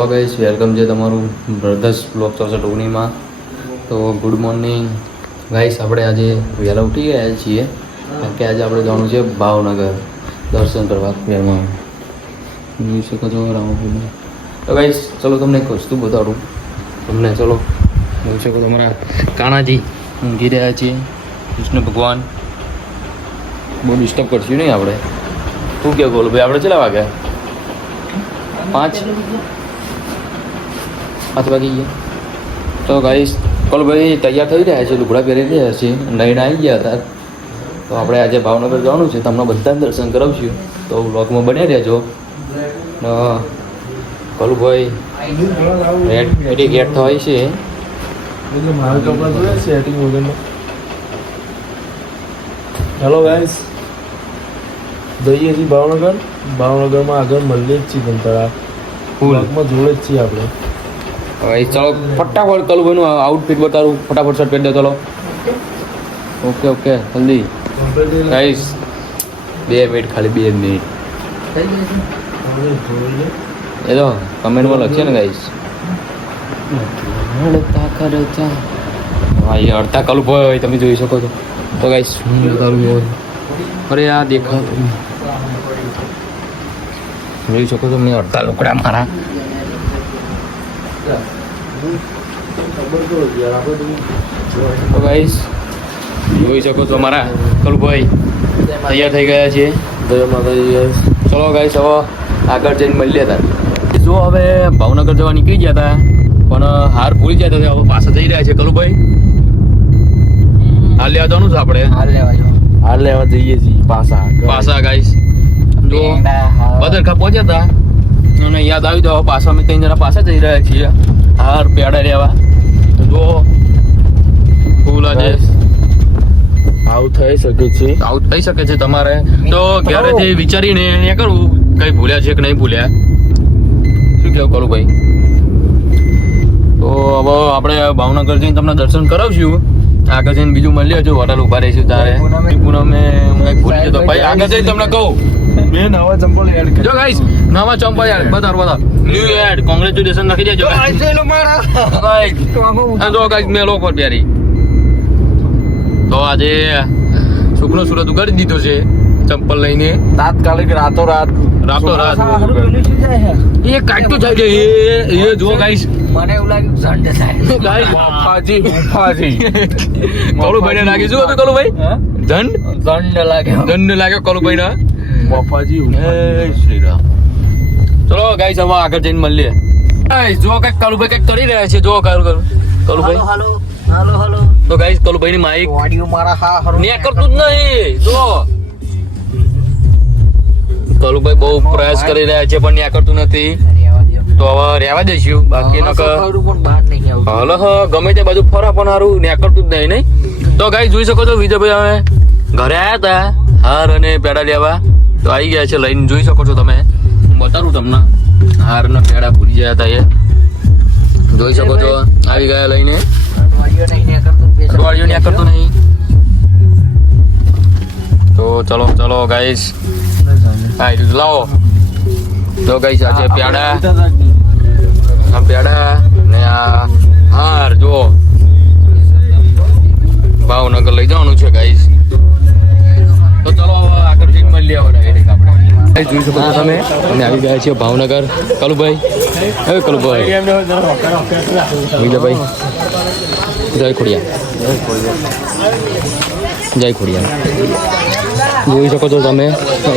Hello guys, welcome છે તમારું brothers blog 64 તો ગુડ મોર્નિંગ ગાઈસ. આપણે આજે વહેલા ઉઠી ગયા છીએ કારણ કે આજે આપણે જવાનું છે ભાવનગર દર્શન કરવા ફેરમાં જોઈ શકો છો રામપુર. તો ગાઈસ ચલો તમને એક વસ્તુ બતાડું તમને. ચલો જોઈ શકો તમારા કાનાજી ઊંઘી રહ્યા છીએ. કૃષ્ણ ભગવાન બહુ ડિસ્ટર્બ કરશું નહીં આપણે. શું કે બોલો ભાઈ, આપણે ચલા વાગ્યા 5 વાગી ગયા. તો ગાઈસ કોલ ભાઈ તૈયાર થઈ રહ્યા છે, લુગડા પહેરી રહ્યા છે, લઈને આવી ગયા હતા. તો આપણે આજે ભાવનગર જવાનું છે, તમને બધા દર્શન કરાવશું. તો વ્લોગમાં બન્યા રહેજો. કલુભાઈ ગેટ થવાય છે. હેલો ગાઈસ, જઈએ છીએ ભાવનગર. ભાવનગરમાં આગળ મળીએ જ છીએ તંતરા ફૂલમાં જોડે જ છીએ આપણે. હવે ચાલો ફટાફટ કલુભાઈનું આઉટફિટ બતાવું. ફટાફટ શર્ટ પહેરી દો. ચલો ઓકે ઓકે જલ્દી ગાઈસ. 2 મિનિટ ખાલી 2 મિનિટ. એ તો કમેન્ટમાં લખશે ને ગાઈસ. હા એ અડધા કલુભાઈ તમે જોઈ શકો છો. તો ગાઈસ હું બતાવું. અરે આ દેખાતું જોઈ શકો છો મેં અડધા લુકડા મારા. તો ગાઈસ જોઈ શકો છો અમારા કલુભાઈ તૈયાર થઈ ગયા છે. ચલો ગાઈસ હવે આગળ જઈને મળીએ હતા. જો હવે ભાવનગર જવા નીકળી ગયા હતા પણ હાર ભૂલી ગયા હતા. હવે પાછા જઈ રહ્યા છે કલુભાઈ. હાલ લેવા જવાનું છે આપણે. હાલ લેવા જઈએ છીએ પાછા ગાઈસ. જો બદરખા પહોંચ્યા હતા અને યાદ આવી તો પાછા અમે 3 જણા પાછા જઈ રહ્યા છીએ હાર પેડા લેવા. જો ફૂલ આજે આવું થઈ શકે છે. આવું થઈ શકે છે તમારે. તો ઘરેથી વિચારીને એ કરવું કઈ ભૂલ્યા છે કે નહીં ભૂલ્યા. શું કેવું કરું ભાઈ? તો હવે આપણે ભાવનગર જઈને તમને દર્શન કરાવશું. આગળ જઈને બીજું મળી લેજો. હોટલ ઉભા રહીશું તારે પૂનમે ભૂલી જતો ભાઈ. આગળ જઈને તમને કહું મેં નવા ચંપલ એડ કર્યા. જો ગાઈસ નવા ચંપલ યાર બધા ન્યુ એડ કોંગ્રેચ્યુલેશન લખી દેજો ગાઈસ. જો ગાઈસ મેં લોકો પ્યારી. તો આજે શુકનો સુરત ઉગાડી દીધો છે ચંપલ લઈને તાત્કાલિક રાતો રાત એ કાટતું થાય છે. એ જો ગાઈસ મને એવું લાગ્યું ઝંડ થાય ગાઈસ ફાજી કલુભાઈ ને લાગી. શું હતું કલુભાઈ? ઝંડ લાગે કલુભાઈ ના. બાપાજી શ્રી રામ. ચલો ગાઈસ હવે આગળ જઈને મળીએ. જો કઈક કલુભાઈ કઈક કરી રહ્યા છે. જો કલુભાઈ હાલો તો ગાઈસ કલુભાઈ ની માઈક ઓડિયો મારા હા હરો ને કરતું જ નહીં. જો કલુભાઈ બહુ પ્રયાસ કરી રહ્યા છે પણ ન્યા કરતું નથી. તો હવે રહેવા દઈશું. બાકી પણ બહાર નહીં આવતું. હલો ગમે તે બાજુ ફરા પણ સારું ન્યા કરતું જ નહીં. તો ગાઈસ જોઈ શકો છો વિજયભાઈ હવે ઘરે આવ્યા હતા હાર અને પેડા લેવા. તો આવી ગયા છે લઈને. જોઈ શકો છો તમે. હું બતાવું તમને. હાર ને પેડા ભૂલી ગયા હતા એ. જોઈ શકો છો આવી ગયા લઈને. અઠવાડિયું ન્યા કરતું નહીં. તો ચલો ગાઈસ લાવો. તો ગાઈસ આજે પેડા ને આ હાર જો ભાવનગર લઈ જવાનું છે ગાઈસ. તો ચલો આગળ જઈને મળી આપણે. જોઈ શકો છો તમે અમે આવી ગયા છીએ ભાવનગર. કલુભાઈ હવે કલુભાઈ વિજયભાઈ જય ખોડિયા. જોઈ શકો છો તમે.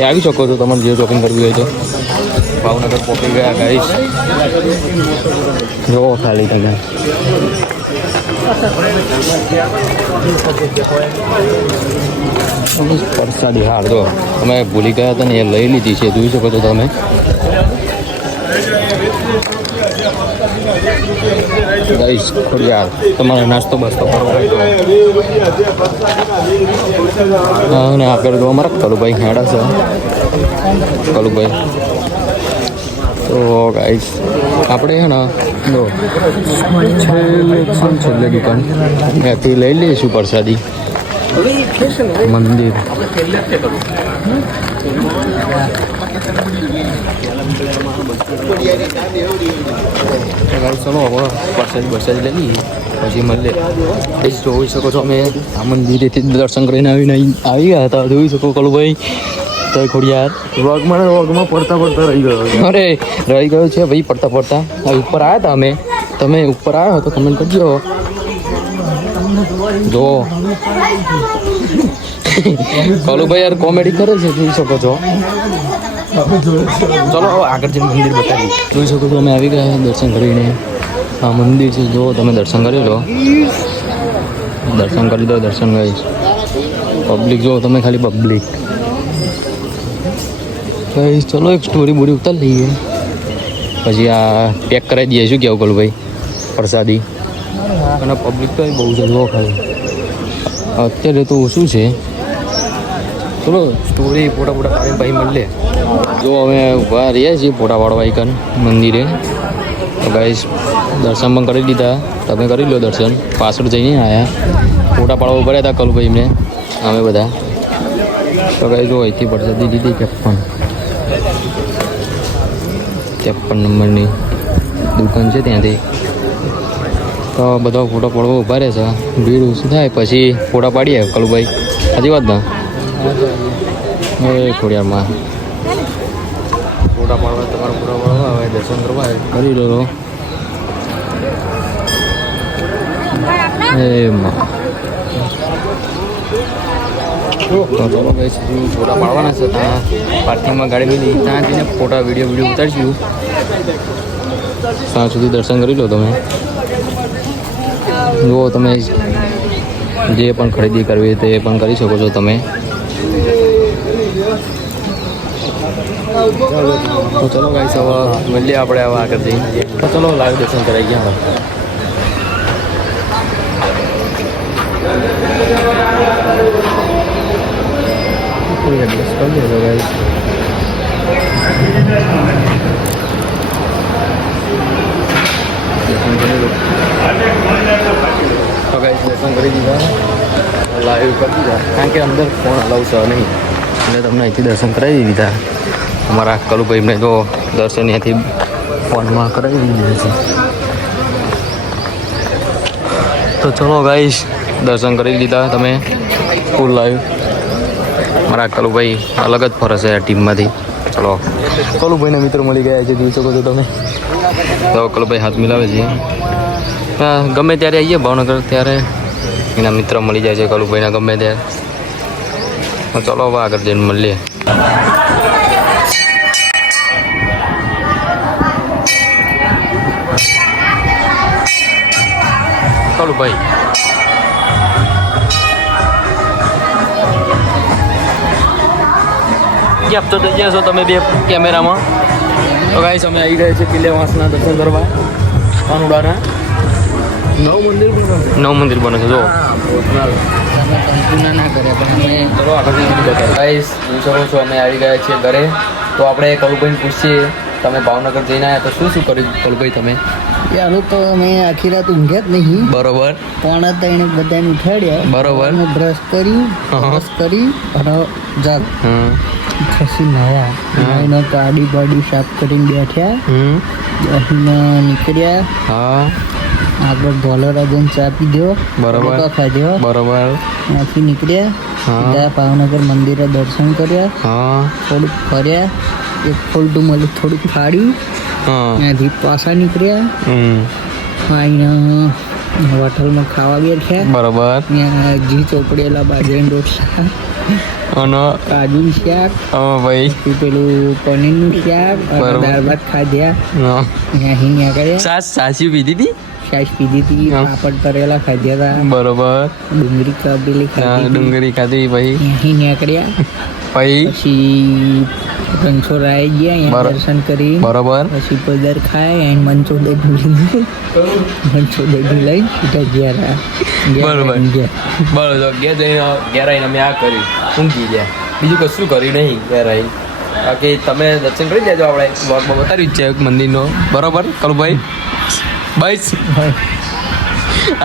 આવી શકો છો તમારે જે શોપિંગ કરવી હોય તો. ભાવનગર પહોંચી ગયા ગાઈસ. જો ખાલી તમે પરસાદી હાર જો અમે ભૂલી ગયા હતા ને એ લઈ લીધી છે. જોઈ શકો છો તમે. ગાઈસ ખોડિયાર તમારે નાસ્તો બાસ્તો કરવો હોય તો અને આગળ જો અમારા કલુભાઈ હેડા છે. કલુભાઈ તો ગાઈસ આપણે હે ને છેલ્લે દુકાન ત્યાંથી લઈ લઈશું પ્રસાદી. મંદિર ચલો હવે વરસાદ લઈ લઈએ પછી મળીએ. જોઈ શકો છો અમે આ મંદિરેથી દર્શન કરીને આવી ગયા હતા. જોઈ શકો કલુભાઈ તો ખોડિયાર વ્લોગમાં પડતા રહી ગયો. અરે રહી ગયો છે ભાઈ પડતા હવે ઉપર આવ્યા હતા અમે. તમે ઉપર આવ્યો તો કમેન્ટ કરજો. જો કલુભાઈ યાર કોમેડી કરે છે, જોઈ શકો છો. ચલો આગળ જઈને મંદિર બતાવી. જોઈ શકો છો અમે આવી ગયા દર્શન કરીને. આ મંદિર છે, જો તમે દર્શન કરી લો. દર્શન કરી દો. દર્શન ગાઈસ. પબ્લિક જો તમે ખાલી પબ્લિક ગાઈસ. ચલો એક સ્ટોરી બોરી ઉતાર લઈએ પછી આ પેક કરાવી દઈએ. શું કેવું કલુભાઈ? પ્રસાદી અને પબ્લિક તો બહુ છે જો ખાલી. અત્યારે તો શું છે, ચલો સ્ટોરી ફોટા પાડીને ભાઈ મળે. જો અમે ઊભા રહ્યા છીએ ફોટા પાડવા આઈકન મંદિરે. તો ગાઈસ દર્શન પણ કરી લીધા. તમે કરી લો દર્શન. પાછળ જઈને આવ્યા ફોટા પાડવા ઉભા રહ્યા હતા કલુભાઈ એમને અમે બધા. તો ગાઈસ જો અહીંથી પ્રસાદી લીધી 53 નંબરની દુકાન છે ત્યાંથી. તો બધા ફોટો પાડવા ઉભા રહે છે. ભીડ ઓછી થાય પછી ફોટા પાડીએ કલુભાઈ. સાચી વાત ને? એ ખોડિયારમાં ફોટા પાડવા તમારા ફોટા પાડવા આવે દર્શન કરવા કરી લો. એમાં તો ચલો ભાઈ ફોટા પાડવાના છે. ત્યાં પાર્કિંગમાં ગાડી લીધી. ત્યાં જઈને ફોટા વિડીયો ઉતારશું. ત્યાં સુધી દર્શન કરી લો તમે. જુઓ તમે જે પણ ખરીદી કરવી તે પણ કરી શકો છો તમે. તો ચલો ગાઈસ હવે મળીએ આપણે હવે આગળ જઈને. તો ચલો લાઈવ દર્શન કરાવી ગયા. તો ગાઈસ દર્શન કરી દીધા. લાઈવ કરી દીધા કારણ કે અંદર ફોન અલાઉ છે નહીં એટલે તમને અહીંથી દર્શન કરાવી દીધા. અમારા કલુભાઈને જો દર્શન અહીંયાથી ફોનમાં કરાવી દીધા છે. તો ચલો ગાઈસ દર્શન કરી લીધા તમે ફૂલ લાઈવ. મારા કલુભાઈ અલગ જ ફરે છે આ ટીમમાંથી. ચલો કલુભાઈના મિત્રો મળી ગયા છે, જોઈ શકો છો તમે. તો કલુભાઈ હાથ મિલાવે છે. ગમે ત્યારે આવીએ ભાવનગર ત્યારે એના મિત્ર મળી જાય છે કલુભાઈના ગમે ત્યારે. ચલો હવે આગળ જઈને મળીએ. કલુભાઈ ક્યાં તો થઈ જશો તમે બે કેમેરામાં. તો ગાઈસ અમે આવી ગયા છે કિલ્લેવાસના દર્શન કરવા. કાનુડાના નવું મંદિર બને છે. જો ચલો આગળ ગાઈસ જોઈ શકો છો અમે આવી ગયા છીએ ઘરે. તો આપણે કલુભાઈને પૂછીએ તમે ભાવનગર જઈને આવ્યા તો શું કર્યું કલુભાઈ તમે? યાર તો અમે આખી રાત ઊંઘ્યા જ નહીં. બરોબર. પોણા ત્રણે બધાને ઉઠાડ્યા. બરોબર. બ્રશ કરી અને જાગ પછી નાયા. ગાડી બાડી સાફ કરીને બેઠ્યા. નીકળ્યા. હા આગળ ધોલરા જઈને ચા પીધો. બરોબર. ખાધો. બરોબર. ત્યાંથી નીકળ્યા. સીધા ભાવનગર મંદિરે દર્શન કર્યા. હા થોડુંક ફર્યા. એક ફોલ્ટું મળ્યું થોડુંક ફાડ્યું. ત્યાંથી પાછા નીકળ્યા. અહીંયા હોટલમાં ખાવા બેઠ્યા. બરોબર. ત્યાં ઘી ચોપડેલા બાજરાના રોટલા અને કાજુનું શાક ભાઈ પેલું પનીરનું શાક દાળ ભાત ખાધ્યા. અહીં નીકળ્યા. સાસી પીધી હતી. છાશ પીધી હતી. પાપડ તરેલા ખાધ્યા હતા. બરોબર. ડુંગળી કાપેલી ખાધી. ડુંગળી ખાધી ભાઈ. અહીં નીકળ્યા. પછી રણછોડરાય ગયા. અહીંયા દર્શન કરી. બરોબર. પછી પદાર ખાય અહીં મંચો દહીં લઈને લઈ ઉઠા ગયા. બરોબર. બરોબર. ઘેર જઈને ઘેર આવીને અમે આ કર્યું ઊંઘી ગયા. બીજું કશું કર્યું નહીં ઘેર આવીને. બાકી તમે દર્શન કરી દેજો. આપણે બ્લોગમાં બતાવ્યું જ છે મંદિરનો. બરોબર કલુભાઈ? બસ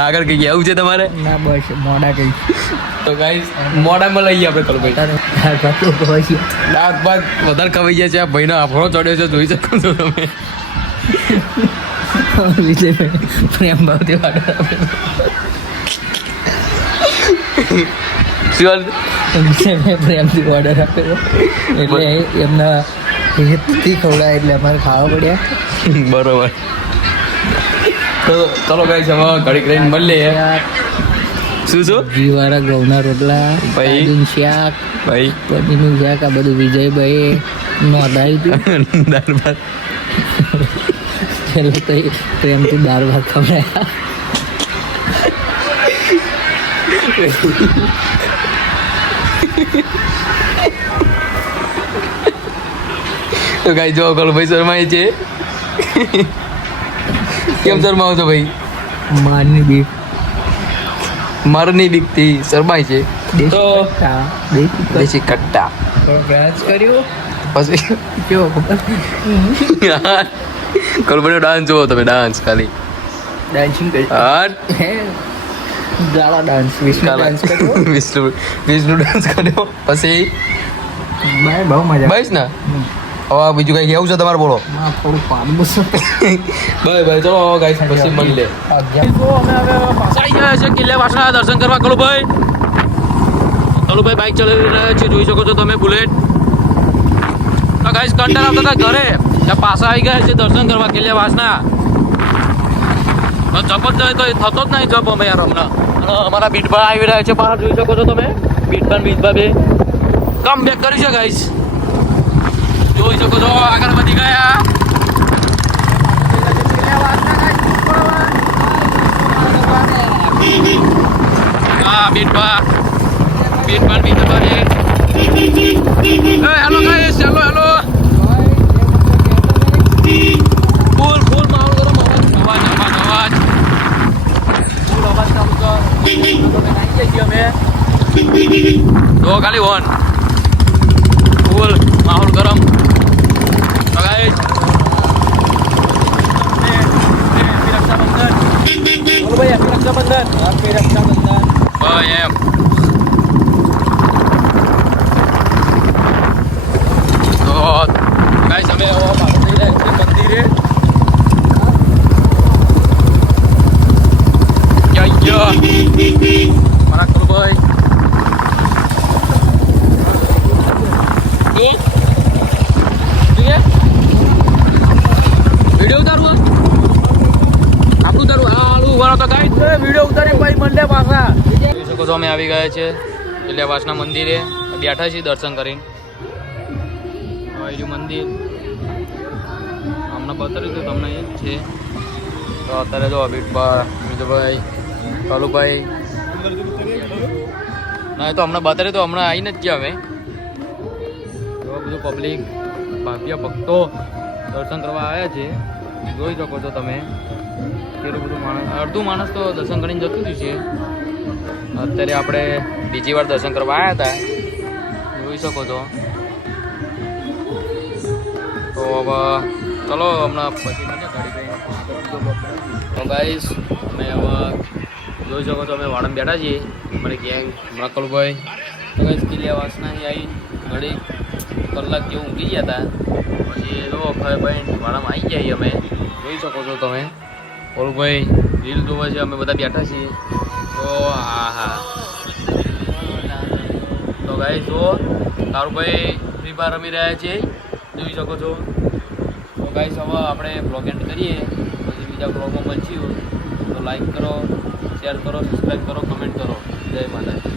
આગળ કઈ આવું છે તમારે? ના બસ મોડા કઈ. તો ગાઈસ મોડામાં લઈએ આપણે કલુભાઈ. દાળ ભાત તો ખવાઈ ગયા. દાળ ભાત વધારે ખવાઈ ગયા છે. આ ભાઈનો આફરો ચડ્યો છે, જોઈ શકો છો તમે. વિજયભાઈ પ્રેમ ભાવથી ઓર્ડર આપેલો. શું વિજયભાઈ પ્રેમથી ઓર્ડર આપેલો એટલે એમના હેતથી ખવડાય એટલે અમારે ખાવા પડ્યા. બરોબર. તો ચલો ગાઈસ હવે ઘડીક રહીને મળીએ. શું ઘીવાળા ઘઉંના રોટલા, ભાઈ. કાંદીનું શાક, ભાઈ પનીરનું શાક, આ બધું વિજયભાઈ નોંધાયું હતું. દાળ ભાત પેલું તો પ્રેમથી દાળ ભાત ખવડાયા. તો ગાઈ જો ભાઈ શર્માય છે. કેમ શરમાવો છો ભાઈ? મારની બીક. મારની બીકથી શરમાય છે. તો દેશી કટ્ટા પ્રયાસ કર્યો પછી કેવો કલબનો ડાન્સ જુઓ તમે. ડાન્સ ખાલી ડાન્સિંગ કરી જાડા ડાન્સ વિષ્ણુ ડાન્સ કર્યો. વિષ્ણુ ડાન્સ કર્યો પછી ભાઈ બહુ મજા બસ ને. હવે બીજું કઈ કેવું છે તમારે? બોલો. થોડું પાન બસો બાય બાય. ચલો હવે ગાઈસ પછી મળી લે. અમે હવે પાછા આવી ગયા છે કિલ્લે વાસણા દર્શન કરવા. કલુભાઈ બાઇક ચલાવી રહ્યા છે, જોઈ શકો છો તમે. બુલેટ. તો ગાઈસ કંટાળ આવતા હતા ઘરે, ત્યાં પાછા આવી ગયા છે દર્શન કરવા કિલ્લે વાસણા. જપ જ જાય તો થતો જ નહીં જપ અમે યાર હમણાં. અને અમારા બીટભા આવી રહ્યા છે બહાર, જોઈ શકો છો તમે. બીટભા બે કમ બેક કર્યું છે ગાઈસ, જોઈ શકો છો. આગળ વધી ગયા. હા બીટભા હેલો ગાઈસ, હેલો ફૂલ માહોલ કરો. અવાજ ફૂલ અવાજ ચાલુ કરો. અમે જો ખાલી ઓન ફૂલ માહોલ ગરમ. ગાઈસ એમ તો ગાઈસ અમે મંદિરે મારા કલુભાઈ વિડીયો ઉતારવું આટલું ઉતારવું. આલુ વાળો તો ગાઈસ વિડીયો ઉતારી ભાઈ મંડે પાછા. જોઈ શકો છો અમે આવી ગયા છે એટલે વાસના મંદિરે બેઠા છીએ દર્શન કરીને. મંદિર હમણાં બતાવ્યું હતું તમને એ જ છે. તો અત્યારે જો બીટભા વિજયભાઈ કાલુભાઈ ના તો હમણાં બતાવ્યું તો હમણાં આવીને જ ગયા અમે. જો બધું પબ્લિક ભાગ્ય ભક્તો દર્શન કરવા આવ્યા છે, જોઈ શકો છો તમે. કેટલું બધું માણસ, અડધું માણસ તો દર્શન કરીને જતું રહ્યું છે. અત્યારે આપણે બીજી વાર દર્શન કરવા આવ્યા હતા, જોઈ શકો છો. તો હવે ચલો હમણાં પછી તો ગાઈસ અમે હવે જોઈ શકો છો અમે વાડમ બેઠા છીએ. અમારી ગેંગ હમણાં કલુભાઈ તો ગાઈસ કિલ્લે વાસનાથી આવી ઘડી કલાક જેવું ઊંઘી ગયા હતા. પછી જો ભાઈ વાડામાં આવી ગયા અમે, જોઈ શકો છો તમે. કલુભાઈ રીલ જોવે છે, અમે બધા બેઠા છીએ. તો હા તો ગાઈસ જો કારુભાઈ ફ્રી ફાયર રમી રહ્યા છે, જોઈ શકો છો. તો ગાઈસ હવે આપણે બ્લોગ એન્ડ કરીએ, પછી બીજા બ્લોગમાં મળીશું. તો લાઈક કરો, શેર કરો, સબસ્ક્રાઈબ કરો, કમેન્ટ કરો. જય માતાજી.